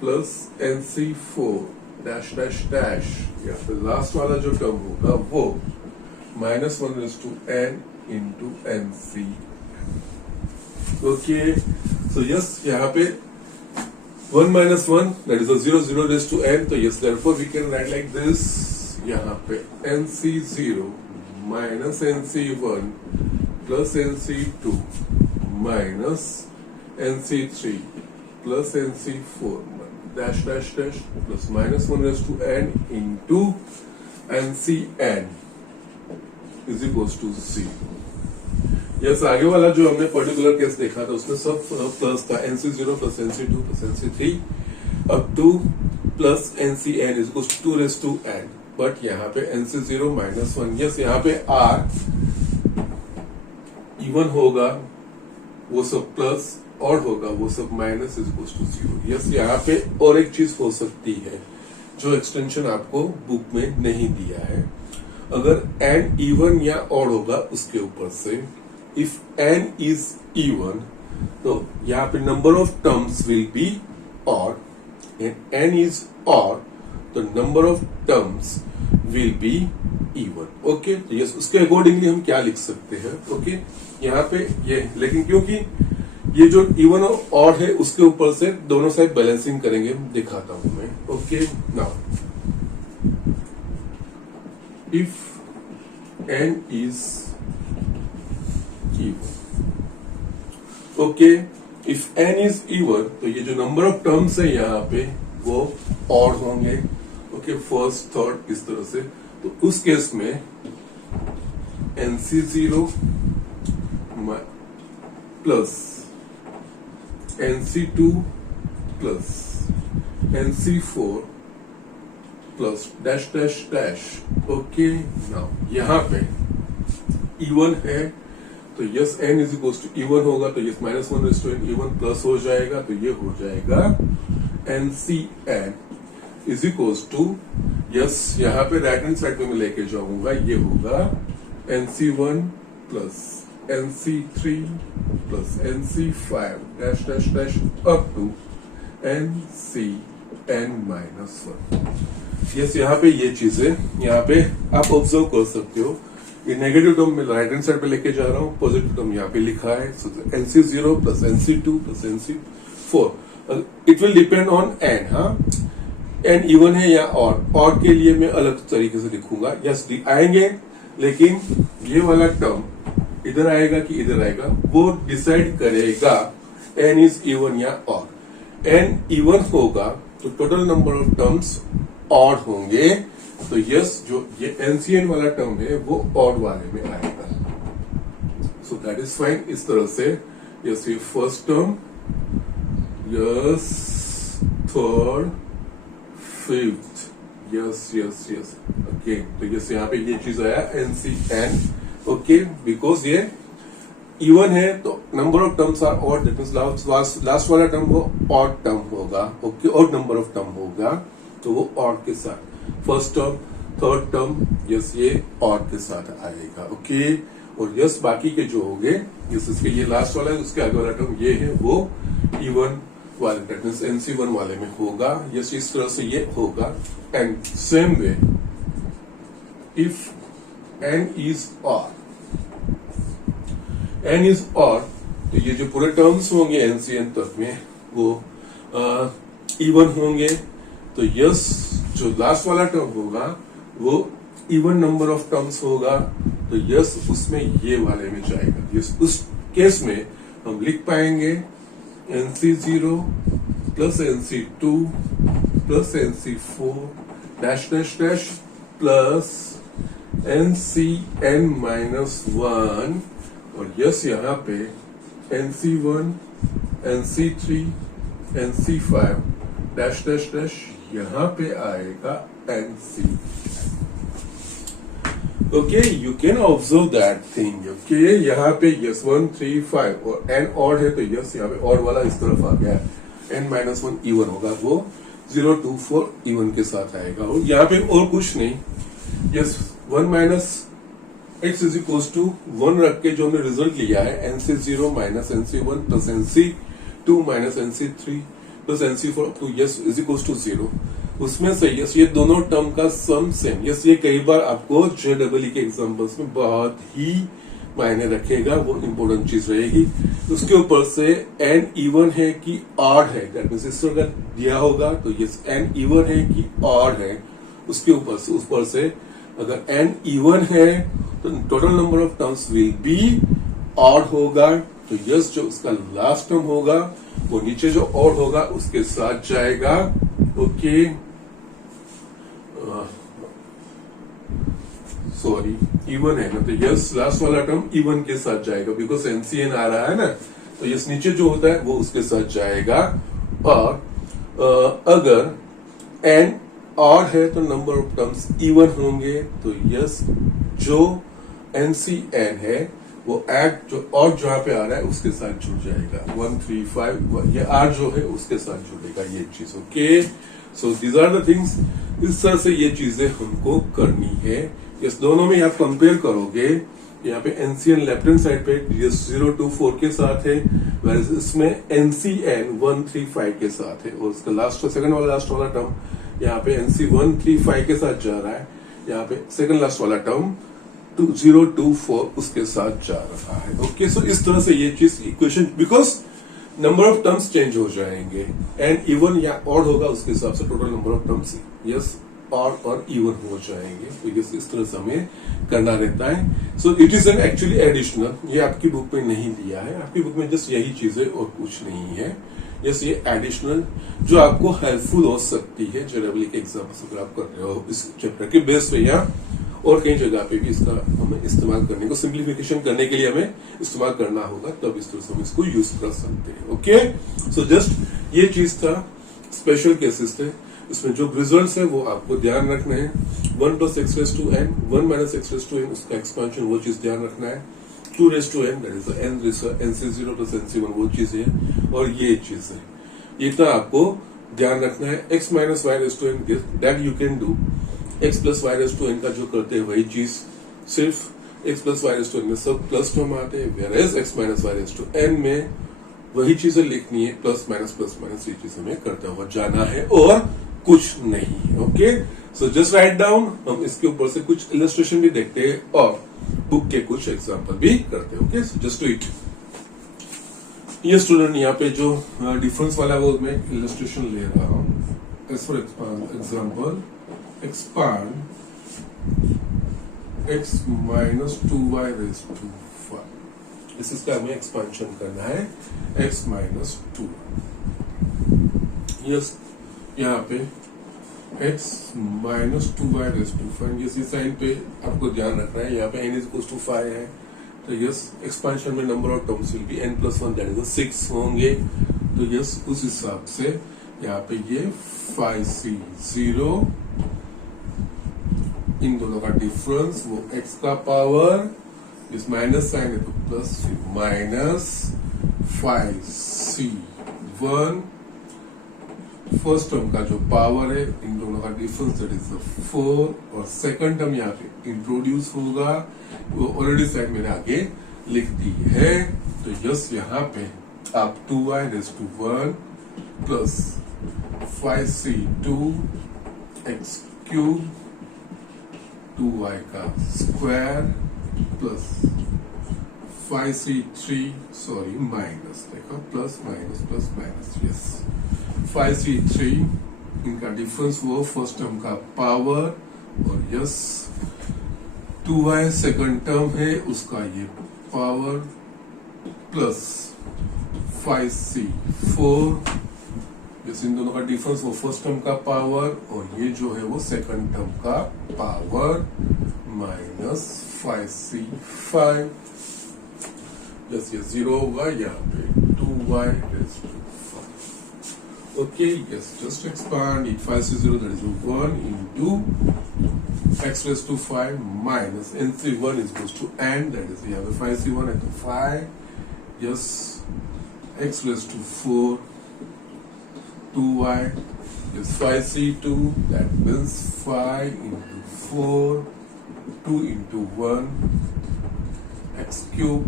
plus nc4 dash dash dash या फिर लास्ट वाला जो टर्म होगा वो minus 1 raised to n into nc okay so yes यहाँ पे 1 minus 1 that is a 0 raised to n तो yes therefore we can write like this यहाँ पे nc0 minus nc1 plus nc2 minus nc3 plus nc4 dash dash dash plus minus 1 raised to n into ncn is equals to 0 yes आगे वाला जो हमने particular case देखा था उसमें सब प्लस था nc0 plus nc2 plus nc3 up to plus ncn is equals to 2 raised to n but यहाँ पे nc0 minus 1 यस यहाँ पे r इवन होगा वो सब प्लस और होगा वो सब minus is equals to 0 yes यहाँ पे और एक चीज हो सकती है जो एक्सटेंशन आपको बुक में नहीं दिया है अगर n इवन या ऑड होगा उसके ऊपर से इफ n इज इवन तो यहाँ पे number of terms will be odd and n is odd, तो number of terms will be even. Okay, तो यस, उसके अकॉर्डिंगली हम क्या लिख सकते हैं। ओके, यहाँ पे ये, लेकिन क्योंकि ये जो इवन और ऑड है उसके ऊपर से दोनों साइड बैलेंसिंग करेंगे, दिखाता हूं मैं। Okay, now if n is even, okay, if n is even, तो ये जो नंबर ऑफ टर्म्स है यहाँ पे वो ऑड होंगे। ओके, फर्स्ट थर्ड इस तरह से, तो उस केस में NC0 plus NC2 plus NC4 plus dash dash dash. Okay, now यहां पे इवन है तो yes n is equal to even होगा, तो यस -1 इवन प्लस हो जाएगा, तो ये हो जाएगा NCn is equal to, yes यहाँ पे राइट हैंड साइड में मैं लेके जाऊंगा, ये होगा NC1 plus NC3 plus NC5 dash dash dash up टू NCn-1। यस, यहाँ पे ये चीजें यहाँ पे आप ऑब्जर्व कर सकते हो। ये नेगेटिव टर्म में राइट हैंड साइड पे लेके जा रहा हूँ, पॉजिटिव टर्म यहाँ पे लिखा है। NC0 plus NC2 plus NC4, it will depend on n। हाँ, n इवन है या ऑड के लिए मैं अलग तरीके से लिखूंगा। यस, आएंगे, लेकिन ये वाला टर्म इधर आएगा कि इधर आएगा वो डिसाइड करेगा n इज इवन या ऑड। n इवन होगा तो total number of terms odd होंगे, तो यस, जो ये NCn वाला टर्म है वो ऑड वाले में आएगा। So that is fine. इस तरह से यस, ये first term, yes, third, fifth, yes yes yes, okay, तो यस यहाँ पे ये चीज आया NCn। ओके, बिकॉज ये इवन है तो number of terms are odd, that means last वाला टर्म वो ऑड टर्म होगा। Okay, odd number of term होगा तो वो ऑड के साथ, first term, third term, yes, ये ऑड के साथ आएगा। ओके, और यस, बाकी के जो होंगे, यस, इसके ये लास्ट वाला है, उसके आगे वाला टर्म ये है वो इवन वाले, दैट मींस NC1 वाले में होगा। यस, इस तरह से ये होगा। And same way if n is odd, n is odd, तो ये जो पूरे टर्म्स होंगे NCn तक में वो इवन होंगे, तो यस, जो लास्ट वाला टर्म होगा वो इवन नंबर ऑफ टर्म्स होगा, तो यस, उसमें ये वाले में जाएगा। यस, उस केस में हम लिख पाएंगे NC0 plus NC2 plus NC4 dash dash dash plus NCn-1, और यस, यहाँ पे NC1, NC3, NC5 dash dash dash, यहाँ पे आएगा NC। Okay, you can observe that thing. Okay, यहाँ पे यस 1 3 5 और n ऑड है, तो यस, यहाँ पे ऑड वाला इस तरफ आ गया, n-1 इवन होगा, वो 0 2 4 इवन के साथ आएगा। और यहाँ पे और कुछ नहीं, yes, 1 minus x is equal to 1 रख के जो हमने रिजल्ट लिया है NC0 minus NC1 plus NC2 minus NC3 plus NC4 तो यस इज इक्वल टू 0, उसमें से यस, ये दोनों टर्म का सम सेम। यस, ये कई बार आपको JEE के एग्जाम्पल्स में बहुत ही मायने रखेगा, वो इंपॉर्टेंट चीज रहेगी। उसके ऊपर से n इवन है कि ऑड है, दैट मींस इस तरह दिया होगा, तो यस, n इवन है कि ऑड है, उसके ऊपर से अगर n इवन है तो total number of terms will be odd होगा, तो यस, जो उसका लास्ट टर्म होगा वो नीचे जो ऑड होगा उसके साथ जाएगा। ओके, सॉरी, इवन है ना, तो यस, लास्ट वाला टर्म इवन के साथ जाएगा, बिकॉज NCn आ रहा है ना, तो यस, नीचे जो होता है वो उसके साथ जाएगा। और अगर n ऑड है तो नंबर ऑफ टर्म्स इवन होंगे, तो यस, जो NCn है वो ऐड जो ऑड जहां पे आ रहा है उसके साथ जुड़ जाएगा, 1 3 5 ये R जो है उसके साथ जुड़ेगा ये चीज। Okay, so these are the things, इस तरह से ये चीजें हमको करनी है। इस दोनों में आप कंपेयर करोगे, यहाँ पे एनसीएन लेफ्ट हैंड साइड पे 0 2 4 के साथ है, whereas इसमें एनसीएन 1 3 5 के साथ है, और उसका सेकंड वाला लास्ट वाला टर्म यहाँ पे एनसी 1 3 5 के साथ जा रहा है, यहाँ पे सेकंड लास्ट वाला टर्म 0 2 4 उसके साथ जा रहा है। ओके, सो इस तरह से ये चीज equation, because number of terms change हो जाएंगे, एंड इवन या ऑड होगा उसके हिसाब से total number of terms yes odd और इवन हो जाएंगे। तो ये इस तरह से हमें करना रहता है। So it is an actually additional, ये आपकी बुक में नहीं दिया है, आपकी बुक में जस्ट यही चीज है और कुछ नहीं है। यस, ये एडिशनल जो आपको हेल्पफुल हो सकती है जनरली के एग्जाम्स अगर आप कर रहे हो इस चैप्टर के बेस पे, या और कई जगह पे भी इसका हमें इस्तेमाल करने को, सिंप्लीफिकेशन करने के लिए हमें इस्तेमाल करना होगा, तब इस तरह से हम इसको यूज कर सकते हैं। ओके, सो जस्ट ये चीज था, स्पेशल केसेस थे, इसमें जो रिजल्ट्स है वो आपको ध्यान रखना है। 1 + x raised to n, 1 - x raised to n उसका एक्सपेंशन, वो चीज ध्यान रखना है। 2 raised to n, that is nc0 + nc1 वो चीज है, और ये चीज है, ये इतना आपको ध्यान रखना है। x - y raised to n that you can do, x + y raised to n का जो करते हैं वही चीज, सिर्फ x + y raised to n में सब प्लस टर्म आते हैं, whereas x - y raised to n में वही चीजें लिखनी है, प्लस माइनस ये चीज हमें करते हुआ जाना है और कुछ नहीं। Okay, so just write down. हम इसके ऊपर से कुछ इलस्ट्रेशन भी देखते हैं और बुक के कुछ एग्जांपल भी करते हैं। Okay, so just do it. ये स्टूडेंट यहाँ पे जो डिफरेंस वाला वो मैं इलस्ट्रेशन ले रहा हूँ। As for example, expand x - 2y raised to 5, इसका हमें एक्सपांशन करना है, x - 2। यस, यहाँ पे x - 2y raised to 5, ये साइन पे आपको ध्यान रखना है, यहाँ पे n = 5 है, तो यस एक्सपांशन में number of terms will B n + 1 that is 6 होंगे। तो यस उस हिसाब से यहाँ पे ये 5c0, इन दोनों का डिफरेंस वो x का पावर, इस माइनस साइन है तो plus, minus 5c1 first term का जो पावर है, इन दोनों का डिफरेंस दैट इज 4, और सेकंड टर्म यहाँ पे इंट्रोड्यूस होगा, वो ऑलरेडी साइड मैंने आगे लिख दी है। तो यस यहाँ पे आप 2y raised to 1 plus 5c2 x³ 2y का square plus 5c3 sorry minus, देखो प्लस माइनस यस 5c3 इनका डिफरेंस वो फर्स्ट टर्म का पावर, और यस 2y सेकंड टर्म है उसका ये power plus 5c4, yes in दोनों का डिफरेंस वो फर्स्ट टर्म का पावर, और ये जो है वो सेकंड टर्म का पावर माइनस 5c5, यस ये 0 होगा यहाँ पे 2y raised to 5। Okay, yes, just expand it, 5c0 that is 1 into x raised to 5 minus nc1 is equals to n, that is we have a 5c1 at 5, yes, x raised to 4 2y is 5c2, that means 5 into 4 2 into 1 x³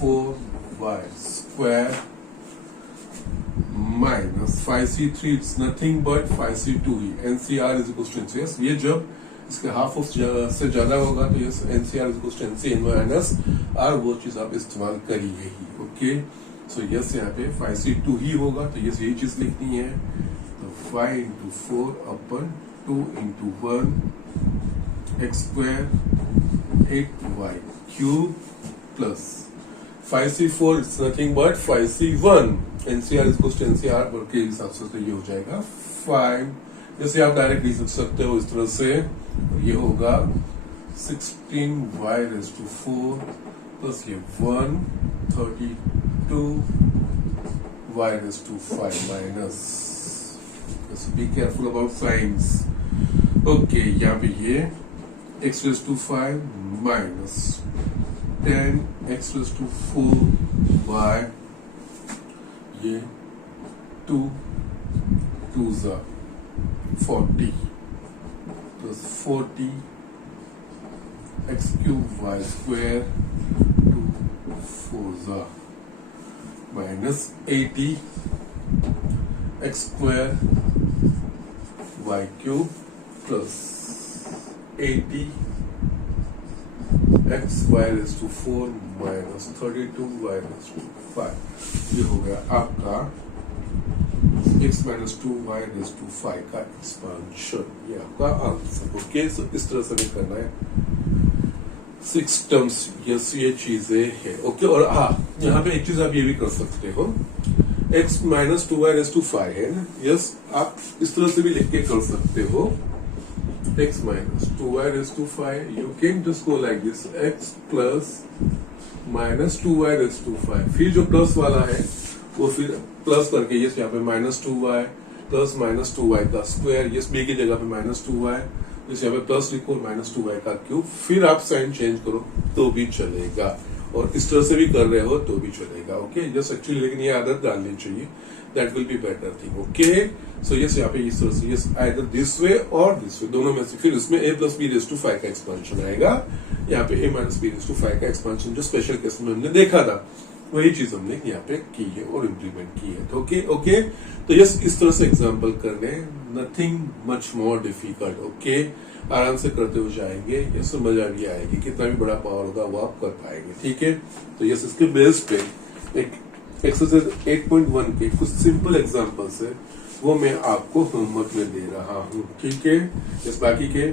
4y square minus 5c3, it's nothing but 5c2 he, NCR is equals to NCS, ये जब इसके half of से ज्यादा होगा तो ये NCR is equals to NCN minus R, वो चीज आप इस्तेमाल करिए ही। ओके, सो यस यहाँ पे 5c2 ही होगा, तो यस यही चीज लिखनी है, तो 5 into 4 upon 2 into 1 x² 8y³ plus 5c4 it's nothing but 5c1, NCR is equals to NCR के हिसाब से तो ये हो जाएगा 5, जैसे आप डायरेक्ट लिख सकते हो इस तरह से, ये होगा 16y raised to 4 प्लस ये 132y raised to 5 minus, so be careful about signs। Okay, यहाँ पे ये x raised to 5 minus 10 x raised to 4y, ये 2 2s are 40 plus 40 x cube y square 2 4 minus 80 x square y cube plus 80 x y raise to 4 minus 32 y raise to 5। ये हो गया आपका x minus 2 y raise to 5 का expansion. ये आपका answer. Okay, सो इस तरह से हमें करना है 6 टर्म्स। यस, ये चीजें हैं। ओके, और हाँ, यहाँ पे एक चीज आप ये भी कर सकते हो, x minus 2 y raise to 5 है ना। यस, आप इस तरह से भी लिख के कर सकते हो, x minus 2y raised to 5, you can just go like this, x plus minus 2y raised to 5। फिर जो प्लस वाला है वो फिर प्लस करके ये यहाँ पे minus 2y plus minus 2y का स्क्वायर, ये b की जगह पे माइनस 2y, इस यहाँ पे प्लस लिखो माइनस 2y का क्यूब, फिर आप साइन चेंज करो तो भी चलेगा, और इस तरह से भी कर रहे हो तो भी चलेगा। ओके, जस्ट एक्चुअली लेकिन ये आदत डालनी चाहिए, that will be better thing. Okay, so yes, यहाँ पे इस तरह से, यस आइदर दिस वे और दिस वे, दोनों में से फिर इसमें a plus B raise to 5 का एक्सपांशन आएगा, यहाँ पे a minus b raise to 5 का एक्सपांशन जो स्पेशल केस में हमने देखा था वही चीज हमने यहाँ पे की है और इम्प्लीमेंट की है। ओके ओके, तो यस इस तरह से एग्जाम्पल करने, nothing much more difficult. Okay, आराम से करते हुए जाएंगे, ये समझ आ गया आएगी, कितना भी बड़ा पावर होगा वो आप कर पाएंगे। ठीक है, तो यस इसके बेस पे एक एक्सरसाइज 8.1 के कुछ सिंपल एग्जांपल्स है वो मैं आपको होमवर्क में दे रहा हूँ। ठीक है, इस बाकी के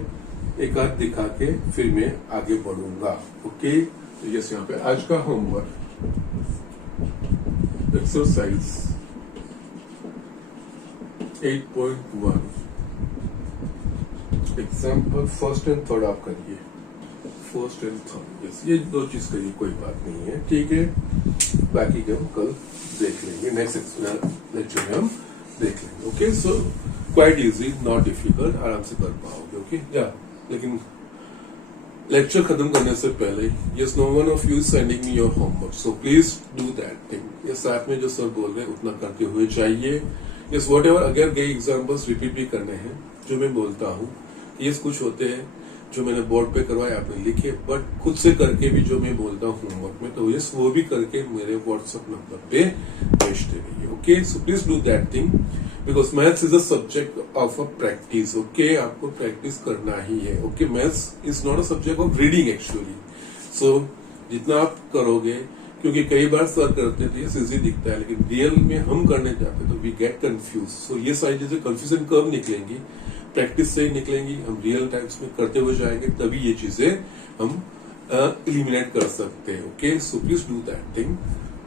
एक आध दिखा के फिर मैं आगे बढ़ूंगा। ओके, तो यस यहाँ पे आज का homework exercise 8.1 example first and third आप करिए, फर्स्ट एंड थर्ड। यस, ये दो चीज करिए, कोई बात नहीं है। ठीक है, बाकी के हम कल देख लेंगे, नेक्स्ट लेक्चर में हम देख लेंगे। Okay, so quite easy, not difficult, आराम से कर पाओगे। ओके, या लेकिन लेक्चर खत्म करने से पहले, yes no one of you is sending me your homework, so please do that thing. ये साथ में जो सर बोल रहे हैं उतना करते हुए चाहिए। यस, वॉट एवर, अगर गए एग्जाम्पल्स रिपीट भी करने हैं जो मैं बोलता हूँ, यस कुछ होते हैं जो मैंने बोर्ड पे करवाए आपने लिखे, बट खुद से करके भी जो मैं बोलता हूँ होमवर्क में, तो यस वो भी करके मेरे व्हाट्सएप नंबर पे भेजते रहिए। Okay, so please do that thing, because maths is a subject of a practice. Okay, आपको प्रैक्टिस करना ही है। Okay, maths is not a subject of reading actually, so जितना आप करोगे, क्योंकि कई बार सर करते थे ये इजी दिखता है, लेकिन रियल में हम करने जाते तो वी गेट कंफ्यूज। सो ये सारी चीजें कंफ्यूजन कब निकलेंगी, प्रैक्टिस से ही निकलेंगी। हम रियल टाइम्स में करते हुए जाएंगे तभी ये चीजें हम एलिमिनेट कर सकते हैं। Okay, so please do that thing,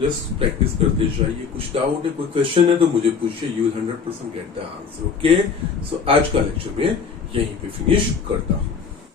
just practice करते जाइए। कुछ डाउट है, कोई क्वेश्चन है तो मुझे पूछिए, you 100% get the answer. Okay, so आज का लेक्चर में यहीं पे फिनिश करता हूँ।